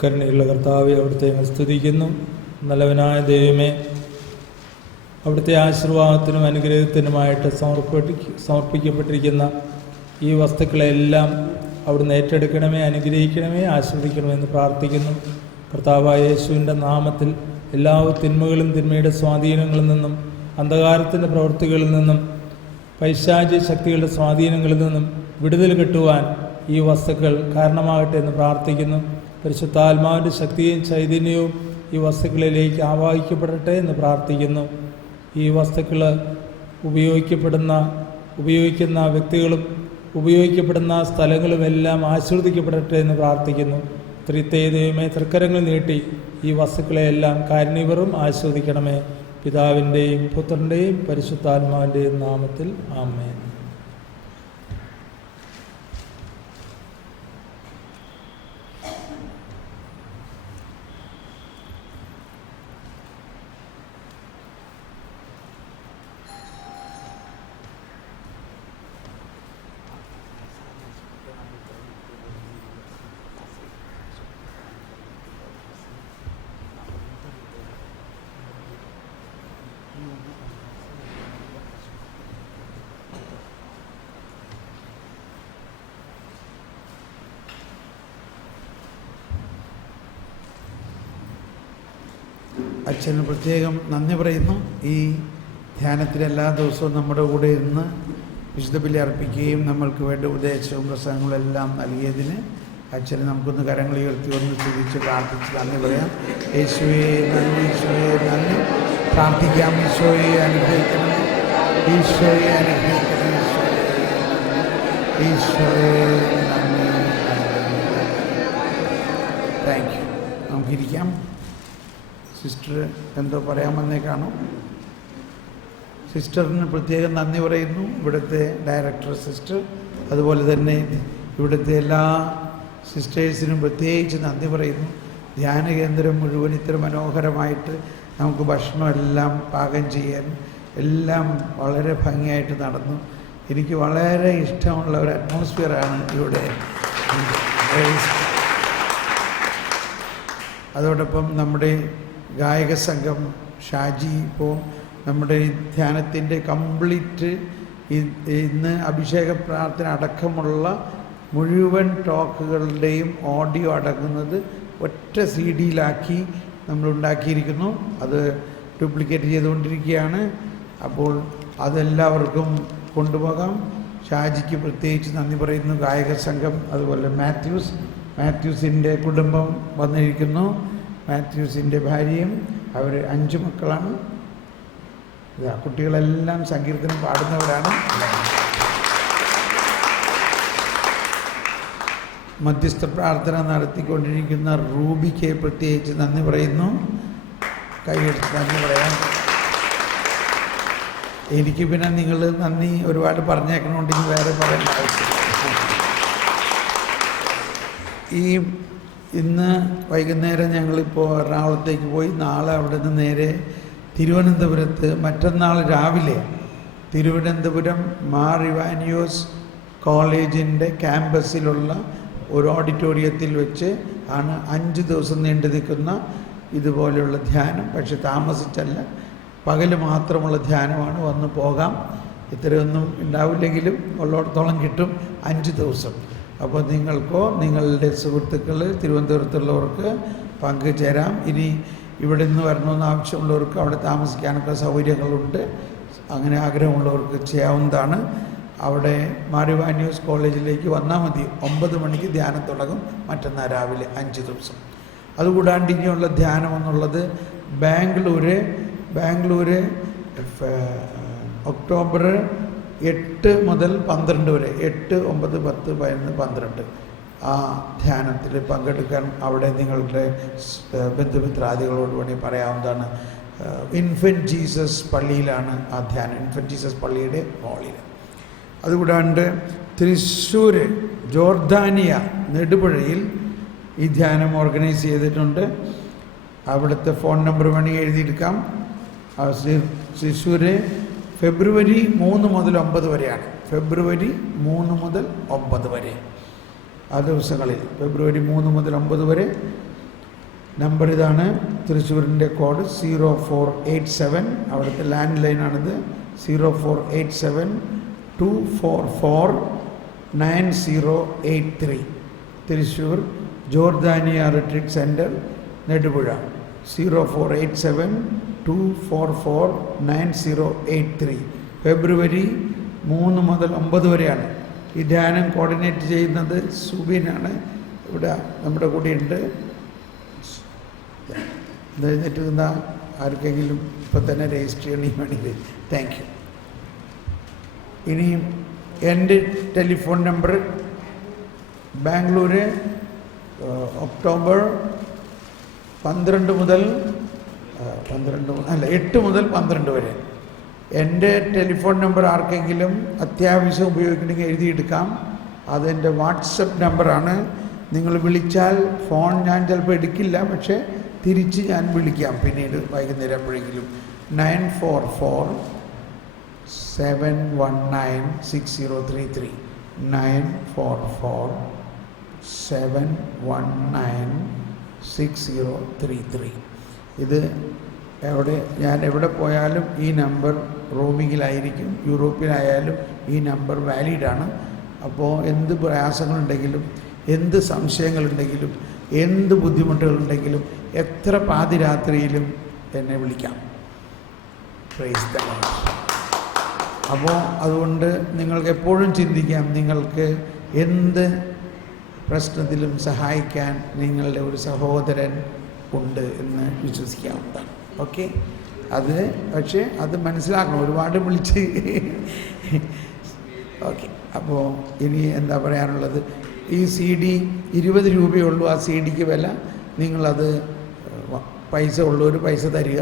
കരുണയുള്ള കർത്താവെ, അവിടുത്തെ ഞങ്ങൾ സ്തുതിക്കുന്നു. നല്ലവനായ ദൈവമേ, അവിടുത്തെ ആശീർവാദത്തിനും അനുഗ്രഹത്തിനുമായിട്ട് സമർപ്പിക്കപ്പെട്ടിരിക്കുന്ന ഈ വസ്തുക്കളെല്ലാം അവിടുന്ന് ഏറ്റെടുക്കണമേ, അനുഗ്രഹിക്കണമേ, ആശീർവദിക്കണമെന്ന് പ്രാർത്ഥിക്കുന്നു. കർത്താവായ യേശുവിൻ്റെ നാമത്തിൽ എല്ലാ തിന്മകളും തിന്മയുടെ സ്വാധീനങ്ങളിൽ നിന്നും അന്ധകാരത്തിൻ്റെ പ്രവൃത്തികളിൽ നിന്നും പൈശാചിക ശക്തികളുടെ സ്വാധീനങ്ങളിൽ നിന്നും വിടുതൽ കിട്ടുവാൻ ഈ വസ്തുക്കൾ കാരണമാകട്ടെ എന്ന് പ്രാർത്ഥിക്കുന്നു. പരിശുദ്ധാത്മാവിൻ്റെ ശക്തിയും ചൈതന്യവും ഈ വസ്തുക്കളിലേക്ക് ആവാഹിക്കപ്പെടട്ടെ എന്ന് പ്രാർത്ഥിക്കുന്നു. ഈ വസ്തുക്കൾ ഉപയോഗിക്കുന്ന വ്യക്തികളും ഉപയോഗിക്കപ്പെടുന്ന സ്ഥലങ്ങളുമെല്ലാം ആശീർവദിക്കപ്പെടട്ടെ എന്ന് പ്രാർത്ഥിക്കുന്നു. ത്രിത്വൈക ദൈവമേ, തൃക്കരങ്ങൾ നീട്ടി ഈ വസ്തുക്കളെല്ലാം കാരുണ്യപൂർവ്വം ആശീർവദിക്കണമേ. പിതാവിൻ്റെയും പുത്രൻ്റെയും പരിശുദ്ധാത്മാവിൻ്റെയും നാമത്തിൽ ആമേൻ. അച്ഛന് പ്രത്യേകം നന്ദി പറയുന്നു. ഈ ധ്യാനത്തിൽ എല്ലാ ദിവസവും നമ്മുടെ കൂടെ ഇരുന്ന് വിശുദ്ധ ബലി അർപ്പിക്കുകയും നമ്മൾക്ക് വേണ്ട ഉപദേശവും പ്രസംഗങ്ങളും എല്ലാം നൽകിയതിന് അച്ഛന് നമുക്കൊന്ന് കരങ്ങൾ ഉയർത്തി ഒന്ന് സ്തുതിച്ച് പ്രാർത്ഥിച്ച് നന്ദി പറയാം. യേശുവേ നന്ദി, ഈശോയെ നന്ദി. പ്രാർത്ഥിക്കാം. ഈശോയെ അനുഗ്രഹിക്കണം, ഈശോയെ അനുഗ്രഹിക്കണം, ഈശോയെ നന്ദി. Thank you. നമുക്കിരിക്കാം. സിസ്റ്റർ എന്തോ പറയാമെന്നേ കാണും. സിസ്റ്ററിന് പ്രത്യേകം നന്ദി പറയുന്നു, ഇവിടുത്തെ ഡയറക്ടർ സിസ്റ്റർ. അതുപോലെ തന്നെ ഇവിടുത്തെ എല്ലാ സിസ്റ്റേഴ്സിനും പ്രത്യേകിച്ച് നന്ദി പറയുന്നു. ധ്യാന കേന്ദ്രം മുഴുവൻ ഇത്ര മനോഹരമായിട്ട് നമുക്ക് ഭക്ഷണമെല്ലാം പാകം ചെയ്യാൻ എല്ലാം വളരെ ഭംഗിയായിട്ട് നടന്നു. എനിക്ക് വളരെ ഇഷ്ടമുള്ള ഒരു അറ്റ്മോസ്ഫിയറാണ് ഇവിടെ. അതോടൊപ്പം നമ്മുടെ ഗായക സംഘം ഷാജി ഇപ്പോൾ നമ്മുടെ ഈ ധ്യാനത്തിൻ്റെ കംപ്ലീറ്റ് ഇന്ന് അഭിഷേക പ്രാർത്ഥന അടക്കമുള്ള മുഴുവൻ ടോക്കുകളുടെയും ഓഡിയോ അടങ്ങുന്നത് ഒറ്റ CD-യിലാക്കി നമ്മളുണ്ടാക്കിയിരിക്കുന്നു. അത് ഡ്യൂപ്ലിക്കേറ്റ് ചെയ്തുകൊണ്ടിരിക്കുകയാണ്. അപ്പോൾ അതെല്ലാവർക്കും കൊണ്ടുപോകാം. ഷാജിക്ക് പ്രത്യേകിച്ച് നന്ദി പറയുന്നു. ഗായക സംഘം, അതുപോലെ മാത്യൂസിൻ്റെ കുടുംബം വന്നിരിക്കുന്നു. മാത്യൂസിൻ്റെ ഭാര്യയും അവർ 5 മക്കളാണ്. കുട്ടികളെല്ലാം സങ്കീർത്തനം പാടുന്നവരാണ്. മധ്യസ്ഥ പ്രാർത്ഥന നടത്തിക്കൊണ്ടിരിക്കുന്ന റൂബിക്ക് പ്രത്യേകിച്ച് നന്ദി പറയുന്നു. കൈയെടുത്ത് നന്ദി പറയാം. എനിക്ക് പിന്നെ നിങ്ങൾ നന്ദി ഒരുപാട് പറഞ്ഞേക്കണമെങ്കിൽ വേറെ പറയേണ്ട ആവശ്യമില്ല. ഇന്ന് വൈകുന്നേരം ഞങ്ങളിപ്പോൾ എറണാകുളത്തേക്ക് പോയി. നാളെ അവിടെ നിന്ന് നേരെ തിരുവനന്തപുരത്ത്, മറ്റന്നാൾ രാവിലെ തിരുവനന്തപുരം മാർ ഇവാനിയോസ് കോളേജിൻ്റെ ക്യാമ്പസിലുള്ള ഒരു ഓഡിറ്റോറിയത്തിൽ വെച്ച് ആണ് 5 ദിവസം നീണ്ടു നിൽക്കുന്ന ഇതുപോലെയുള്ള ധ്യാനം. പക്ഷെ താമസിച്ചല്ല, പകൽ മാത്രമുള്ള ധ്യാനമാണ്. വന്ന് പോകാം. ഇത്രയൊന്നും ഉണ്ടാവില്ലെങ്കിലും ഉള്ളിടത്തോളം കിട്ടും. 5 ദിവസം. അപ്പോൾ നിങ്ങൾക്കോ നിങ്ങളുടെ സുഹൃത്തുക്കൾ തിരുവനന്തപുരത്തുള്ളവർക്ക് പങ്കുചേരാം. ഇനി ഇവിടെ നിന്ന് വരണമെന്ന് ആവശ്യമുള്ളവർക്ക് അവിടെ താമസിക്കാനൊക്കെ സൗകര്യങ്ങളുണ്ട്. അങ്ങനെ ആഗ്രഹമുള്ളവർക്ക് ചെയ്യാവുന്നതാണ്. അവിടെ മാർ ഇവാനിയോസ് കോളേജിലേക്ക് വന്നാൽ മതി. 9 മണിക്ക് ധ്യാനം തുടങ്ങും. മറ്റന്നാൾ രാവിലെ 5 ദിവസം. അതുകൂടാണ്ട് ഇനിയുള്ള ധ്യാനം എന്നുള്ളത് ബാംഗ്ലൂര് ഒക്ടോബർ 8 മുതൽ 12 വരെ, 8, 9, 10, 11, 12 ആ ധ്യാനത്തിൽ പങ്കെടുക്കാൻ അവിടെ നിങ്ങളുടെ ബന്ധുമിത്രാദികളോട് വേണ്ടി പറയാവുന്നതാണ്. ഇൻഫൻറ്റ് ജീസസ് പള്ളിയിലാണ് ആ ധ്യാനം. ഇൻഫൻറ്റ് ജീസസ് പള്ളിയുടെ ഹാളിൽ. അതുകൂടാണ്ട് തൃശ്ശൂർ ജോർദാനിയ നെടുപുഴയിൽ ഈ ധ്യാനം ഓർഗനൈസ് ചെയ്തിട്ടുണ്ട്. അവിടുത്തെ ഫോൺ നമ്പർ വേണമെങ്കിൽ എഴുതിയെടുക്കാം. തൃശ്ശൂർ ഫെബ്രുവരി 3 മുതൽ 9 വരെയാണ്. ഫെബ്രുവരി 3 മുതൽ 9 വരെ ആ ദിവസങ്ങളിൽ, ഫെബ്രുവരി 3 മുതൽ 9 വരെ നമ്പർ ഇതാണ്. തൃശ്ശൂരിൻ്റെ കോഡ് 0487. അവിടുത്തെ ലാൻഡ് ലൈനാണിത്. 0487-244-9083. Thrissur Jordania retreat centre, Nedupuzha. 0487-244-9083. ഫെബ്രുവരി 3 മുതൽ 9 വരെയാണ്. ഈ ധ്യാനം കോർഡിനേറ്റ് ചെയ്യുന്നത് സുബിനാണ്. ഇവിടെ നമ്മുടെ കൂടെയുണ്ട്. എഴുന്നേറ്റ് നിന്ന ആർക്കെങ്കിലും ഇപ്പം തന്നെ രജിസ്റ്റർ ചെയ്യണമെങ്കിൽ താങ്ക് യു. ഇനിയും എൻ്റെ ടെലിഫോൺ നമ്പർ ബാംഗ്ലൂർ ഒക്ടോബർ 8 മുതൽ 12 വരെ. എൻ്റെ ടെലിഫോൺ നമ്പർ ആർക്കെങ്കിലും അത്യാവശ്യം ഉപയോഗിക്കണമെങ്കിൽ എഴുതിയെടുക്കാം. അതെൻ്റെ വാട്സപ്പ് നമ്പറാണ്. നിങ്ങൾ വിളിച്ചാൽ ഫോൺ ഞാൻ ചിലപ്പോൾ എടുക്കില്ല, പക്ഷേ തിരിച്ച് ഞാൻ വിളിക്കാം പിന്നീട് വൈകുന്നേരം എപ്പോഴെങ്കിലും. 944-719-6033. 944-719-6033. ഇത് ഞാൻ എവിടെ പോയാലും ഈ നമ്പർ റോമിങ്ങിലായിരിക്കും. യൂറോപ്പിലായാലും ഈ നമ്പർ വാലിഡാണ്. അപ്പോൾ എന്ത് പ്രയാസങ്ങളുണ്ടെങ്കിലും, എന്ത് സംശയങ്ങളുണ്ടെങ്കിലും, എന്ത് ബുദ്ധിമുട്ടുകളുണ്ടെങ്കിലും എത്ര പാതിരാത്രിയിലും എന്നെ വിളിക്കാം. Praise the Lord. അപ്പോൾ അതുകൊണ്ട് നിങ്ങൾക്ക് എപ്പോഴും ചിന്തിക്കാം, നിങ്ങൾക്ക് എന്ത് പ്രശ്നത്തിലും സഹായിക്കാൻ നിങ്ങളുടെ ഒരു സഹോദരൻ ഉണ്ട് എന്ന് വിശ്വസിക്കാവുന്നതാണ്. ഓക്കെ, പക്ഷേ അത് മനസ്സിലാക്കണം. ഒരുപാട് വിളിച്ച് ഓക്കെ. അപ്പോൾ ഇനി എന്താ പറയാനുള്ളത്, ഈ CD 20 രൂപയുള്ളൂ. ആ CD-ക്ക് വില. നിങ്ങളത് പൈസ ഉള്ളവർ പൈസ തരിക.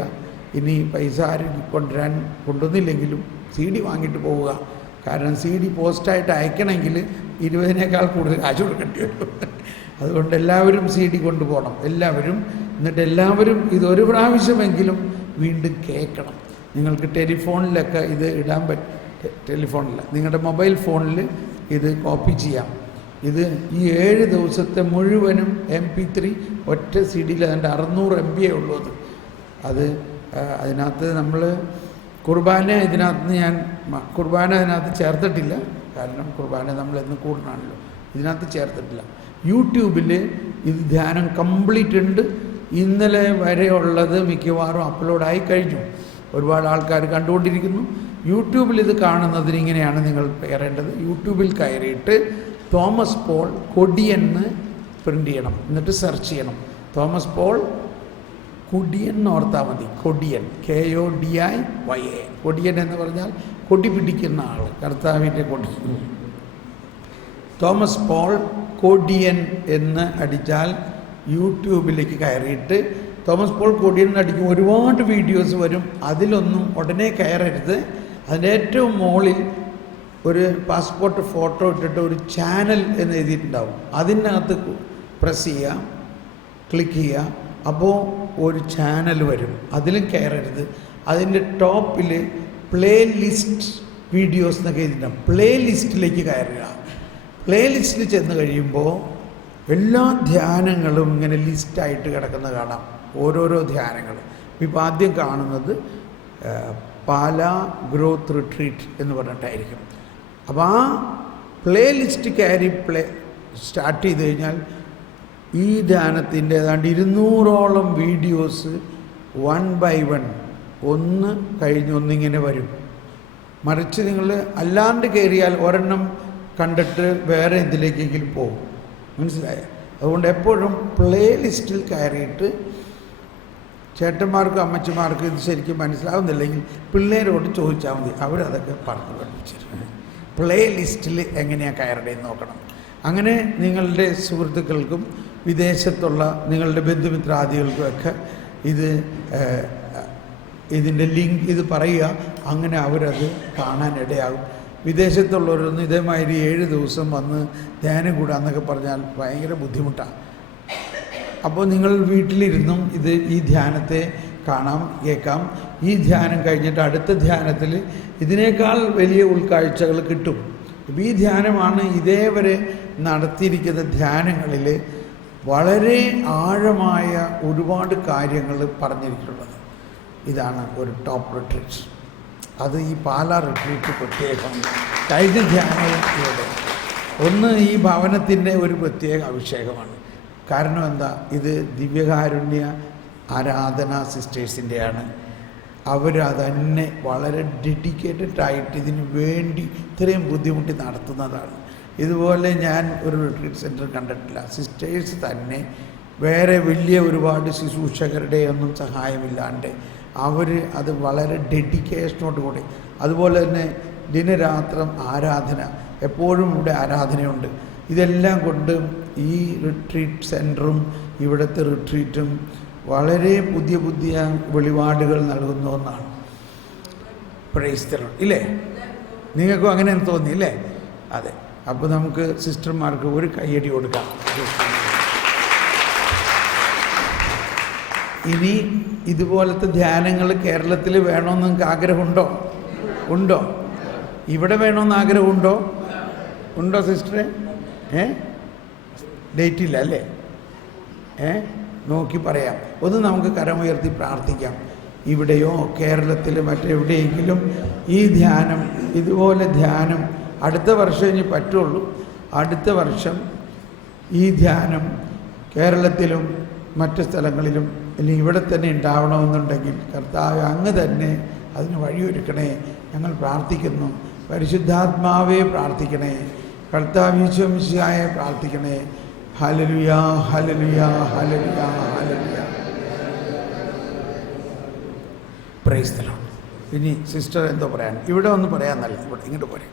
ഇനി പൈസ ആരും കൊണ്ടുവന്നില്ലെങ്കിലും CD വാങ്ങിയിട്ട് പോവുക. കാരണം CD പോസ്റ്റായിട്ട് അയക്കണമെങ്കിൽ 20-നേക്കാൾ കൂടുതൽ കാശ് കൊടുക്കേണ്ടി വരും. അതുകൊണ്ട് എല്ലാവരും CD കൊണ്ടുപോകണം. എല്ലാവരും. എന്നിട്ട് എല്ലാവരും ഇതൊരു പ്രാവശ്യമെങ്കിലും വീണ്ടും കേൾക്കണം. നിങ്ങൾക്ക് ടെലിഫോണിലൊക്കെ ഇത് ഇടാൻ പറ്റും. ടെലിഫോണിൽ നിങ്ങളുടെ മൊബൈൽ ഫോണിൽ ഇത് കോപ്പി ചെയ്യാം. ഇത് ഈ 7 ദിവസത്തെ മുഴുവനും MP3 ഒറ്റ CD-യിൽ അതിൻ്റെ 600 MB ഉള്ളൂ. അതിനകത്ത് നമ്മൾ കുർബാന അതിനകത്ത് ചേർത്തിട്ടില്ല. കാരണം കുർബാന നമ്മളെന്ന് കൂടണമല്ലോ. ഇതിനകത്ത് ചേർത്തിട്ടില്ല. യൂട്യൂബിൽ ഇത് ധ്യാനം കംപ്ലീറ്റ് ഉണ്ട്. ഇന്നലെ വരെയുള്ളത് മിക്കവാറും അപ്ലോഡായി കഴിഞ്ഞു. ഒരുപാട് ആൾക്കാർ കണ്ടുകൊണ്ടിരിക്കുന്നു. യൂട്യൂബിൽ ഇത് കാണുന്നതിന് ഇങ്ങനെയാണ് നിങ്ങൾ കയറേണ്ടത്. യൂട്യൂബിൽ കയറിയിട്ട് തോമസ് പോൾ കൊടിയൻ എന്ന് പ്രിൻ്റ് ചെയ്യണം. എന്നിട്ട് സെർച്ച് ചെയ്യണം. തോമസ് പോൾ കൊടിയൻ എന്ന് ഓർത്താൽ മതി. കൊടിയൻ, KODIYA. കൊടിയൻ എന്ന് പറഞ്ഞാൽ കൊടി പിടിക്കുന്ന ആൾ, കർത്താവിൻ്റെ കൊടി. തോമസ് പോൾ കൊടിയൻ എന്ന് അടിച്ചാൽ യൂട്യൂബിലേക്ക് കയറിയിട്ട് തോമസ് പോൾ കൊടിയൻ അടിക്കും. ഒരുപാട് വീഡിയോസ് വരും. അതിലൊന്നും ഉടനെ കയറരുത്. അതിൻ്റെ ഏറ്റവും മുകളിൽ ഒരു പാസ്പോർട്ട് ഫോട്ടോ ഇട്ടിട്ട് ഒരു ചാനൽ എന്ന് എഴുതിയിട്ടുണ്ടാവും. അതിനകത്ത് പ്രസ് ചെയ്യുക, ക്ലിക്ക് ചെയ്യുക. അപ്പോൾ ഒരു ചാനൽ വരും. അതിലും കയറരുത്. അതിൻ്റെ ടോപ്പിൽ പ്ലേ ലിസ്റ്റ് വീഡിയോസ് എന്നൊക്കെ എഴുതിയിട്ടുണ്ടാവും. പ്ലേ ലിസ്റ്റിലേക്ക് കയറുക. പ്ലേ ലിസ്റ്റിൽ ചെന്ന് കഴിയുമ്പോൾ എല്ലാ ധ്യാനങ്ങളും ഇങ്ങനെ ലിസ്റ്റായിട്ട് കിടക്കുന്നത് കാണാം. ഓരോരോ ധ്യാനങ്ങൾ. ഇപ്പോൾ ആദ്യം കാണുന്നത് പാലാ ഗ്രോത്ത് റിട്രീറ്റ് എന്ന് പറഞ്ഞിട്ടായിരിക്കും. അപ്പോൾ ആ പ്ലേ ലിസ്റ്റ് കയറി സ്റ്റാർട്ട് ചെയ്ത് കഴിഞ്ഞാൽ ഈ ധ്യാനത്തിൻ്റെ ഏതാണ്ട് 200ഓളം വീഡിയോസ് 1 by 1 ഒന്ന് കഴിഞ്ഞ് ഒന്നിങ്ങനെ വരും. മറിച്ച് നിങ്ങൾ അല്ലാണ്ട് കയറിയാൽ ഒരെണ്ണം കണ്ടിട്ട് വേറെ എന്തിലേക്കെങ്കിലും പോകും. മനസ്സിലായോ? അതുകൊണ്ട് എപ്പോഴും പ്ലേ ലിസ്റ്റിൽ കയറിയിട്ട്, ചേട്ടന്മാർക്കും അമ്മച്ചിമാർക്കും ഇത് ശരിക്കും മനസ്സിലാവുന്നില്ലെങ്കിൽ പിള്ളേരോട് ചോദിച്ചാൽ മതി. അവരതൊക്കെ പറഞ്ഞു പഠിപ്പിച്ചിരുന്നു. പ്ലേ ലിസ്റ്റിൽ എങ്ങനെയാണ് കയറേണ്ടതെന്ന് നോക്കണം. അങ്ങനെ നിങ്ങളുടെ സുഹൃത്തുക്കൾക്കും വിദേശത്തുള്ള നിങ്ങളുടെ ബന്ധുമിത്രാദികൾക്കുമൊക്കെ ഇതിൻ്റെ ലിങ്ക് ഇത് പറയുക. അങ്ങനെ അവരത് കാണാനിടയാകും. വിദേശത്തുള്ളവരൊന്നും ഇതേമാതിരി 7 ദിവസം വന്ന് ധ്യാനം കൂടാന്നൊക്കെ പറഞ്ഞാൽ ഭയങ്കര ബുദ്ധിമുട്ടാണ്. അപ്പോൾ നിങ്ങൾ വീട്ടിലിരുന്നും ഈ ധ്യാനത്തെ കാണാം, കേൾക്കാം. ഈ ധ്യാനം കഴിഞ്ഞിട്ട് അടുത്ത ധ്യാനത്തിൽ ഇതിനേക്കാൾ വലിയ ഉൾക്കാഴ്ചകൾ കിട്ടും. ഈ ധ്യാനമാണ് ഇതേവരെ നടത്തിയിരിക്കുന്ന ധ്യാനങ്ങളിൽ വളരെ ആഴമായ ഒരുപാട് കാര്യങ്ങൾ പറഞ്ഞിരിക്കുന്നത്. ഇതാണ് ഒരു ടോപ്പ് റിട്രീറ്റ്. അത് ഈ പാലാ റിട്രീറ്റ് പ്രത്യേകം. കഴിഞ്ഞ ധ്യാനവും ഇവിടെ ഒന്ന് ഈ ഭവനത്തിൻ്റെ ഒരു പ്രത്യേക അഭിഷേകമാണ്. കാരണം എന്താ, ഇത് ദിവ്യകാരുണ്യ ആരാധന സിസ്റ്റേഴ്സിൻ്റെയാണ്. അവരതന്നെ വളരെ ഡെഡിക്കേറ്റഡ് ആയിട്ട് ഇതിനു വേണ്ടി ഇത്രയും ബുദ്ധിമുട്ടി നടത്തുന്നതാണ്. ഇതുപോലെ ഞാൻ ഒരു റിട്രീറ്റ് സെൻറ്റർ കണ്ടിട്ടില്ല. സിസ്റ്റേഴ്സ് തന്നെ വേറെ വലിയ ഒരുപാട് ശുശ്രൂഷകരുടെ ഒന്നും സഹായമില്ലാണ്ട് അവർ അത് വളരെ ഡെഡിക്കേഷനോട് കൂടി, അതുപോലെ തന്നെ ദിനരാത്രം ആരാധന, എപ്പോഴും ഇവിടെ ആരാധനയുണ്ട്. ഇതെല്ലാം കൊണ്ട് ഈ റിട്രീറ്റ് സെൻറ്ററും ഇവിടുത്തെ റിട്രീറ്റും വളരെ പുതിയ പുതിയ വെളിപാടുകൾ നൽകുന്ന ഒന്നാണ്. Praise the Lord. ഇല്ലേ? നിങ്ങൾക്കും അങ്ങനെ തോന്നി ഇല്ലേ? അതെ. അപ്പോൾ നമുക്ക് സിസ്റ്റർമാർക്ക് ഒരു കയ്യടി കൊടുക്കാം. ഇനി ഇതുപോലത്തെ ധ്യാനങ്ങൾ കേരളത്തിൽ വേണമെന്ന് നിങ്ങൾക്ക് ആഗ്രഹമുണ്ടോ? ഉണ്ടോ? ഇവിടെ വേണമെന്ന് ആഗ്രഹമുണ്ടോ? ഉണ്ടോ സിസ്റ്ററെ? ഡേറ്റ് ഇല്ല അല്ലേ? നോക്കി പറയാം. ഒന്ന് നമുക്ക് കരമുയർത്തി പ്രാർത്ഥിക്കാം. ഇവിടെയോ കേരളത്തിൽ മറ്റെവിടെയെങ്കിലും ഈ ധ്യാനം, ഇതുപോലെ ധ്യാനം അടുത്ത വർഷം ഇനി പറ്റുള്ളൂ. അടുത്ത വർഷം ഈ ധ്യാനം കേരളത്തിലും മറ്റ് സ്ഥലങ്ങളിലും അല്ലെങ്കിൽ ഇവിടെ തന്നെ ഉണ്ടാവണമെന്നുണ്ടെങ്കിൽ കർത്താവ് അങ്ങ് തന്നെ അതിന് വഴിയൊരുക്കണേ. ഞങ്ങൾ പ്രാർത്ഥിക്കുന്നു. പരിശുദ്ധാത്മാവെ പ്രാർത്ഥിക്കണേ. കർത്താവ് ഈശോ മിശിഹായെ പ്രാർത്ഥിക്കണേ. Hallelujah, hallelujah, hallelujah, hallelujah. Praise the Lord. ഇനി സിസ്റ്റർ എന്തോ പറയാൻ ഇവിടെ ഒന്ന് പറയാൻ നല്ല, ഇവിടെ ഇങ്ങോട്ട് പോരെ.